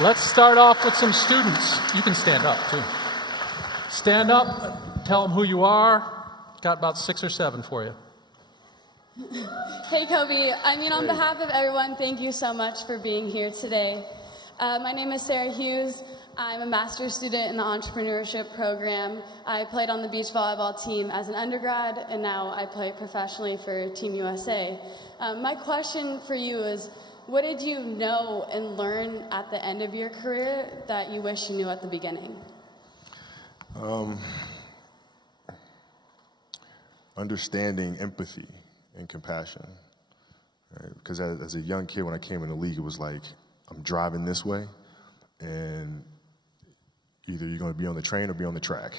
Let's start off with some students. You can stand up, too. Stand up, tell them who you are. Got about 6 or 7 for you. Hey, Kobe. On behalf of everyone, thank you so much for being here today. My name is Sarah Hughes. I'm a master's student in the entrepreneurship program. I played on the beach volleyball team as an undergrad, and now I play professionally for Team USA. My question for you is, what did you know and learn at the end of your career that you wish you knew at the beginning? Understanding empathy and compassion. Right? Because as a young kid, when I came in the league, it was like, I'm driving this way, and either you're going to be on the train or be on the track.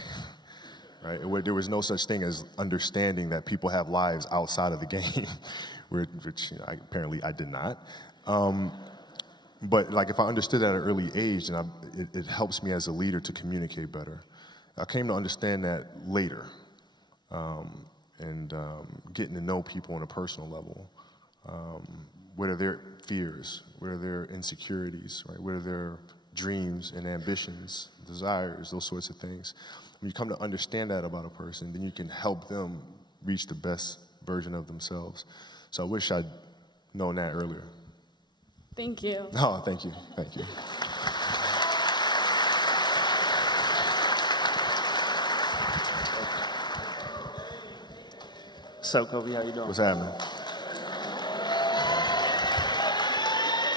Right? There was no such thing as understanding that people have lives outside of the game, which apparently I did not. But like if I understood that at an early age, and it helps me as a leader to communicate better. I came to understand that later, and getting to know people on a personal level. What are their fears? What are their insecurities? Right? What are their dreams and ambitions, desires, those sorts of things? When you come to understand that about a person, then you can help them reach the best version of themselves. So I wish I'd known that earlier. Thank you. Oh, thank you. Thank you. So, Kobe, how you doing? What's happening?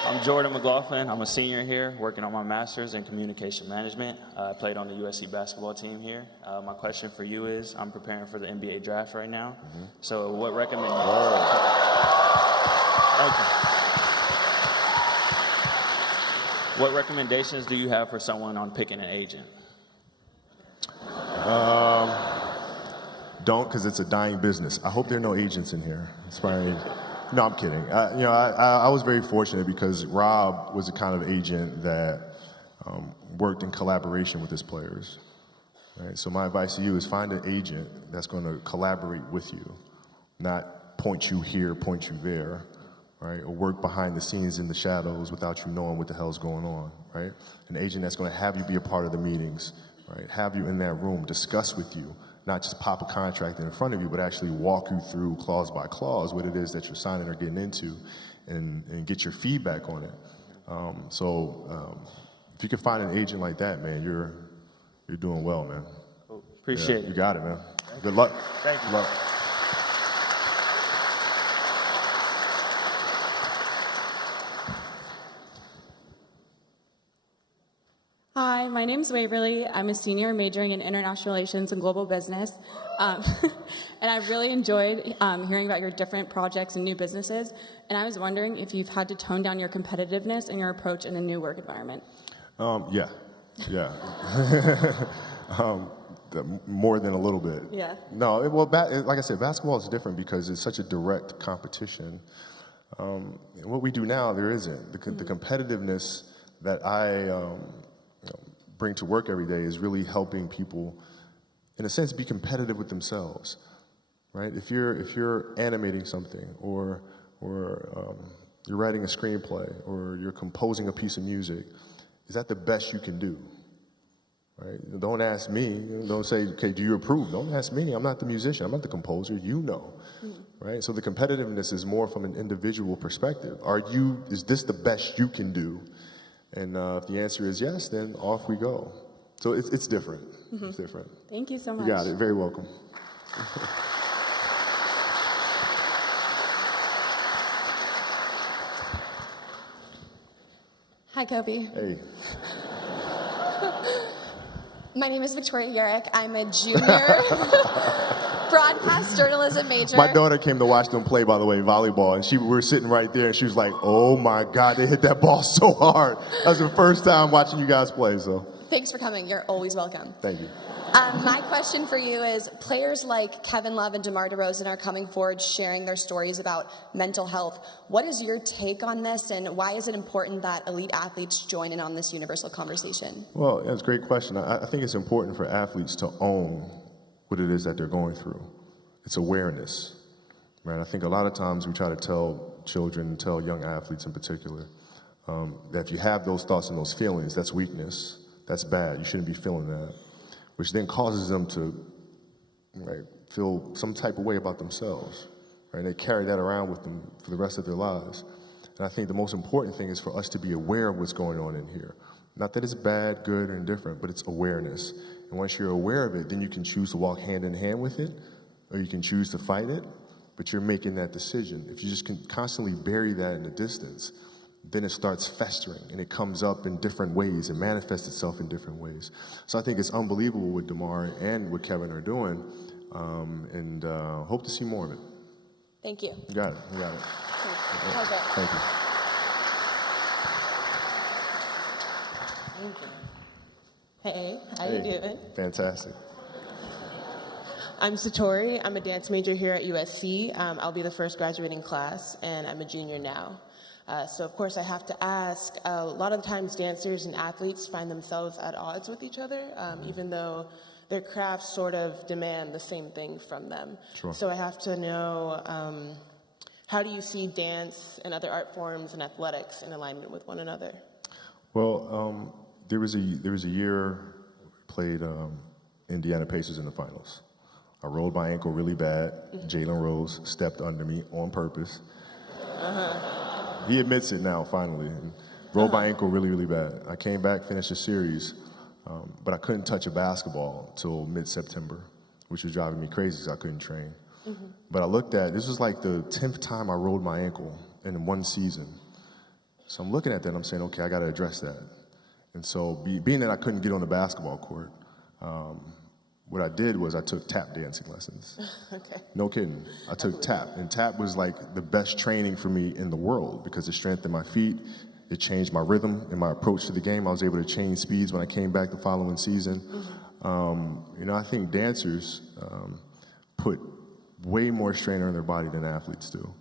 I'm Jordan McLaughlin. I'm a senior here, working on my master's in communication management. I played on the USC basketball team here. My question for you is, I'm preparing for the NBA draft right now. Mm-hmm. So what What recommendations do you have for someone on picking an agent? Don't, because it's a dying business. I hope there are no agents in here. It's probably, no, I'm kidding. I was very fortunate because Rob was the kind of agent that worked in collaboration with his players. Right? So my advice to you is find an agent that's going to collaborate with you, not point you here, point you there, right? Or work behind the scenes in the shadows without you knowing what the hell's going on, right? An agent that's going to have you be a part of the meetings, right? Have you in that room, discuss with you, not just pop a contract in front of you, but actually walk you through clause by clause what it is that you're signing or getting into and get your feedback on it. If you can find an agent like that, man, you're doing well, man. Cool. Appreciate it. You got it, man. Good luck. Thank you. Good luck. Hi, my name's Waverly. I'm a senior majoring in international relations and global business. And I really enjoyed hearing about your different projects and new businesses. And I was wondering if you've had to tone down your competitiveness and your approach in a new work environment. Yeah. More than a little bit. Yeah. No, well, like I said, basketball is different because it's such a direct competition. And what we do now, there isn't. The competitiveness that I bring to work every day is really helping people, in a sense, be competitive with themselves, right? If you're animating something, or you're writing a screenplay, or you're composing a piece of music, is that the best you can do? Right? Don't ask me. Don't say, okay, do you approve? Don't ask me. I'm not the musician. I'm not the composer. You know, right? So the competitiveness is more from an individual perspective. Is this the best you can do? And if the answer is yes, then off we go. So it's different. Mm-hmm. It's different. Thank you so much. You got it. Very welcome. Hi, Kobe. Hey. My name is Victoria Yurick. I'm a junior broadcast journalism major. My daughter came to watch them play, by the way, volleyball, and we were sitting right there, and she was like, oh my God, they hit that ball so hard. That was the first time watching you guys play, so. Thanks for coming. You're always welcome. Thank you. My question for you is, players like Kevin Love and DeMar DeRozan are coming forward sharing their stories about mental health. What is your take on this, and why is it important that elite athletes join in on this universal conversation? Well, that's a great question. I think it's important for athletes to own what it is that they're going through. It's awareness, right? I think a lot of times we try to tell children, tell young athletes in particular, that if you have those thoughts and those feelings, that's weakness. That's bad. You shouldn't be feeling that, which then causes them to feel some type of way about themselves. Right? They carry that around with them for the rest of their lives. And I think the most important thing is for us to be aware of what's going on in here. Not that it's bad, good, or indifferent, but it's awareness. And once you're aware of it, then you can choose to walk hand in hand with it, or you can choose to fight it, but you're making that decision. If you just can constantly bury that in the distance, then it starts festering, and it comes up in different ways and manifests itself in different ways. So I think it's unbelievable what DeMar and what Kevin are doing, and hope to see more of it. Thank you. You got it. You got it. Thank you. Hey, how you doing? Fantastic. I'm Satori. I'm a dance major here at USC. I'll be the first graduating class, and I'm a junior now. So of course I have to ask, a lot of times dancers and athletes find themselves at odds with each other, even though their crafts sort of demand the same thing from them. Sure. So I have to know, how do you see dance and other art forms and athletics in alignment with one another? Well, there was a year I played Indiana Pacers in the finals. I rolled my ankle really bad. Jalen Rose stepped under me on purpose. He admits it now, finally. And rolled my ankle really, really bad. I came back, finished the series, but I couldn't touch a basketball till mid-September, which was driving me crazy because I couldn't train. But I looked at, this was like the 10th time I rolled my ankle in one season. So I'm looking at that and I'm saying, okay, I got to address that. And so being that I couldn't get on the basketball court, what I did was I took tap dancing lessons. Okay. No kidding. I took tap, and tap was like the best training for me in the world because it strengthened my feet, it changed my rhythm and my approach to the game. I was able to change speeds when I came back the following season. I think dancers put way more strain on their body than athletes do.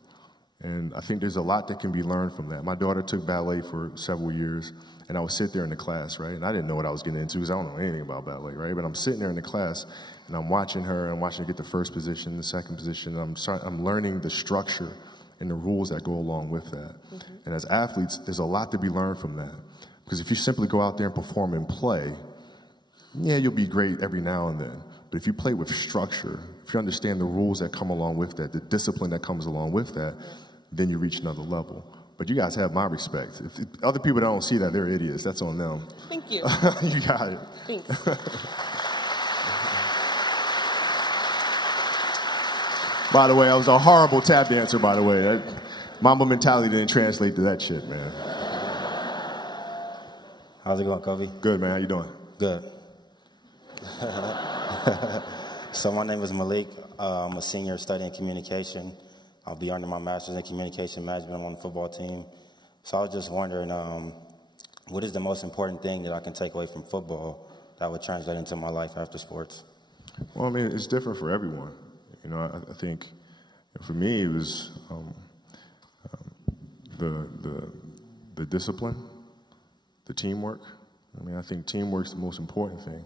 And I think there's a lot that can be learned from that. My daughter took ballet for several years, and I would sit there in the class, right? And I didn't know what I was getting into because I don't know anything about ballet, right? But I'm sitting there in the class, and I'm watching her get the first position, the second position. And I'm learning the structure and the rules that go along with that. And as athletes, there's a lot to be learned from that. Because if you simply go out there and perform and play, yeah, you'll be great every now and then. But if you play with structure, if you understand the rules that come along with that, the discipline that comes along with that, then you reach another level. But you guys have my respect. If other people that don't see that, they're idiots. That's on them. Thank you. You got it. Thanks. By the way, I was a horrible tap dancer, by the way. That Mamba mentality didn't translate to that shit, man. How's it going, Kobe? Good, man. How you doing? Good. So my name is Malik. I'm a senior studying communication. I'll be earning my master's in communication management. I'm on the football team. So I was just wondering, what is the most important thing that I can take away from football that would translate into my life after sports? Well, I mean, it's different for everyone. I think for me it was the discipline, the teamwork. I mean, I think teamwork's the most important thing.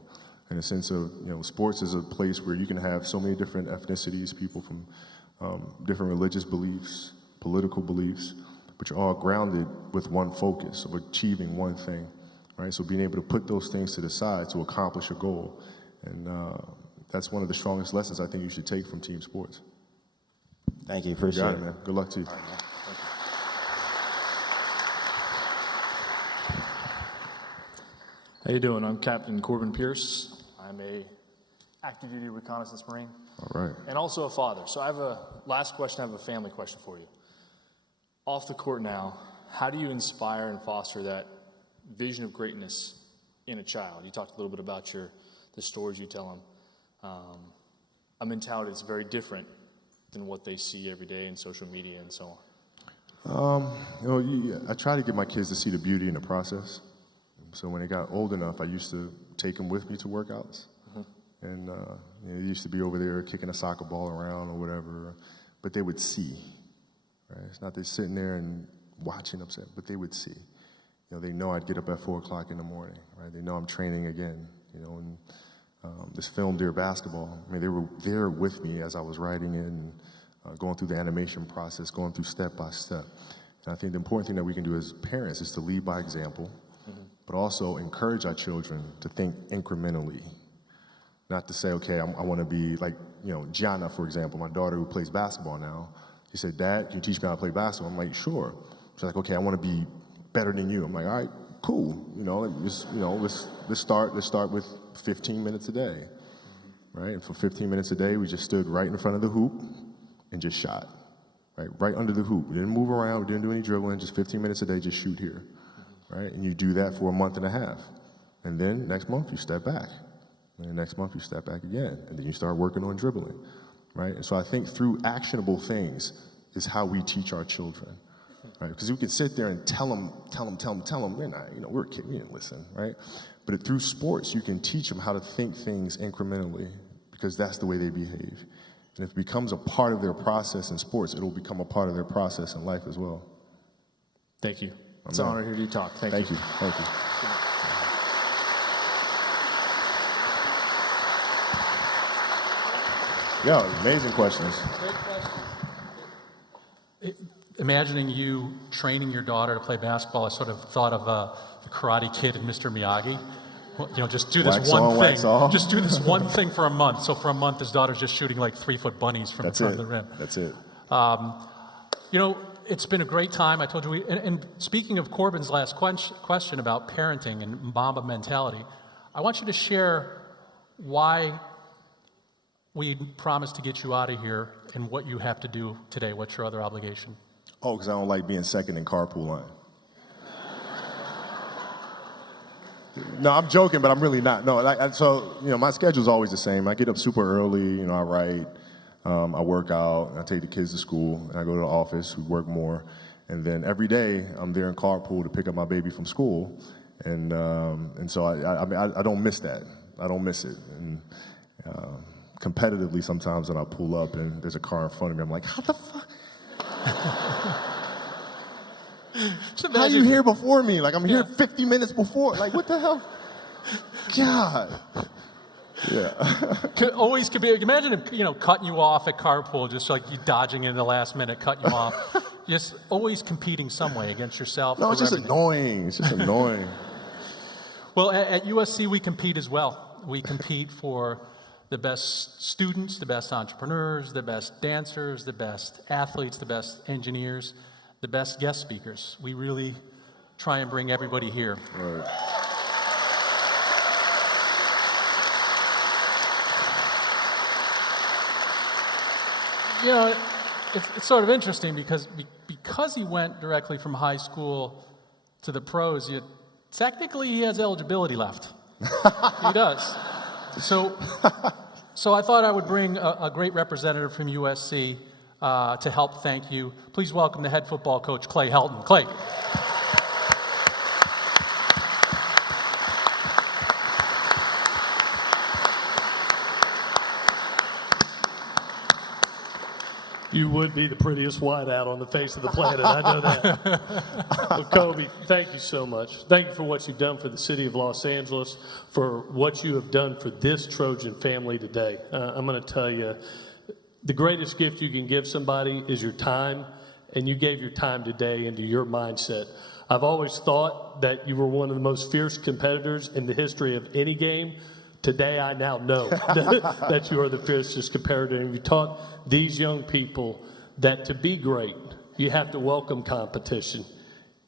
In the sense of, sports is a place where you can have so many different ethnicities, people from different religious beliefs, political beliefs, but you're all grounded with one focus of achieving one thing, right? So being able to put those things to the side to accomplish a goal. And that's one of the strongest lessons I think you should take from team sports. Thank you. Appreciate it, man. Good luck to you. How you doing? I'm Captain Corbin Pierce. I'm a active duty reconnaissance Marine. All right. And also a father. So I have a last question. I have a family question for you. Off the court now, how do you inspire and foster that vision of greatness in a child? You talked a little bit about the stories you tell them. A mentality that's very different than what they see every day in social media and so on. I try to get my kids to see the beauty in the process. So when they got old enough, I used to take them with me to workouts. And they used to be over there kicking a soccer ball around or whatever, but they would see, right? It's not they're sitting there and watching upset, but they would see. They know I'd get up at 4 o'clock in the morning, right? They know I'm training again, and this film, Dear Basketball, I mean, they were there with me as I was writing it and going through the animation process, going through step by step. And I think the important thing that we can do as parents is to lead by example, but also encourage our children to think incrementally. Not to say, okay, I want to be like, Gianna, for example, my daughter who plays basketball now. She said, Dad, can you teach me how to play basketball? I'm like, sure. She's like, okay, I want to be better than you. I'm like, all right, cool. Let's start with 15 minutes a day, right? And for 15 minutes a day, we just stood right in front of the hoop and just shot, right under the hoop. We didn't move around, we didn't do any dribbling, just 15 minutes a day, just shoot here, right? And you do that for a month and a half. And then next month, you step back. And then next month, you step back again. And then you start working on dribbling, right? And so I think through actionable things is how we teach our children, right? Because we can sit there and tell them, we're not, we're a kid, we didn't listen, right? But through sports, you can teach them how to think things incrementally because that's the way they behave. And if it becomes a part of their process in sports, it'll become a part of their process in life as well. Thank you. It's an honor to hear you talk. Thank you. Thank you. Yeah, amazing questions. Great questions. Imagining you training your daughter to play basketball, I sort of thought of the Karate Kid and Mr. Miyagi. Just do this one thing. Just do this one thing for a month. So for a month, his daughter's just shooting like 3-foot bunnies from the front of the rim. That's it. It's been a great time. I told you. And speaking of Corbin's last question about parenting and Mamba mentality, I want you to share why we promised to get you out of here and what you have to do today. What's your other obligation? Oh, because I don't like being second in carpool line. No, I'm joking, but I'm really not. No, my schedule's always the same. I get up super early, I write, I work out, I take the kids to school, and I go to the office, we work more. And then every day, I'm there in carpool to pick up my baby from school. And so I don't miss that. I don't miss it. And competitively, sometimes when I pull up and there's a car in front of me, I'm like, how the fuck? How are you here before me? Like, I'm here 50 minutes before. Like, what the hell? God. Yeah. Always could be. Imagine him, cutting you off at carpool, just like you dodging in the last minute, cutting you off. Just always competing some way against yourself. No, it's just annoying. It's just annoying. Well, at USC, we compete as well. We compete for the best students, the best entrepreneurs, the best dancers, the best athletes, the best engineers, the best guest speakers. We really try and bring everybody here. Right. It's sort of interesting because he went directly from high school to the pros, technically he has eligibility left. He does. So I thought I would bring a great representative from USC to help thank you. Please welcome the head football coach, Clay Helton. Clay. You would be the prettiest whiteout on the face of the planet. I know that. Well, Kobe, thank you so much. Thank you for what you've done for the city of Los Angeles, for what you have done for this Trojan family today. I'm going to tell you, the greatest gift you can give somebody is your time, and you gave your time today into your mindset. I've always thought that you were one of the most fierce competitors in the history of any game. Today, I now know that you are the fiercest competitor. And you taught these young people that to be great, you have to welcome competition.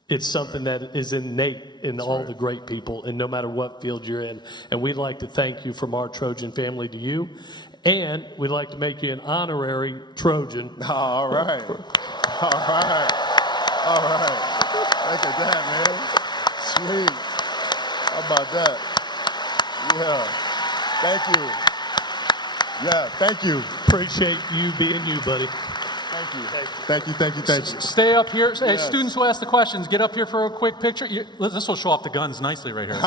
It's something that is innate in all the great people, and no matter what field you're in. And we'd like to thank you from our Trojan family to you. And we'd like to make you an honorary Trojan. All right. All right. All right. Look at that, man. Sweet. How about that? Yeah. Thank you. Yeah, thank you. Appreciate you being you, buddy. Thank you. Thank you, thank you, thank you. Stay up here. Hey, students who ask the questions, get up here for a quick picture. This will show off the guns nicely right here.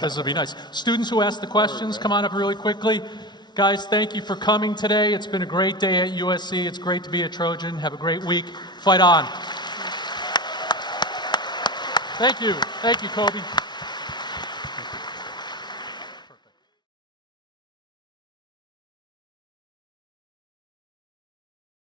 This will be nice. Students who ask the questions, come on up really quickly. Guys, thank you for coming today. It's been a great day at USC. It's great to be a Trojan. Have a great week. Fight on. Thank you. Thank you, Kobe.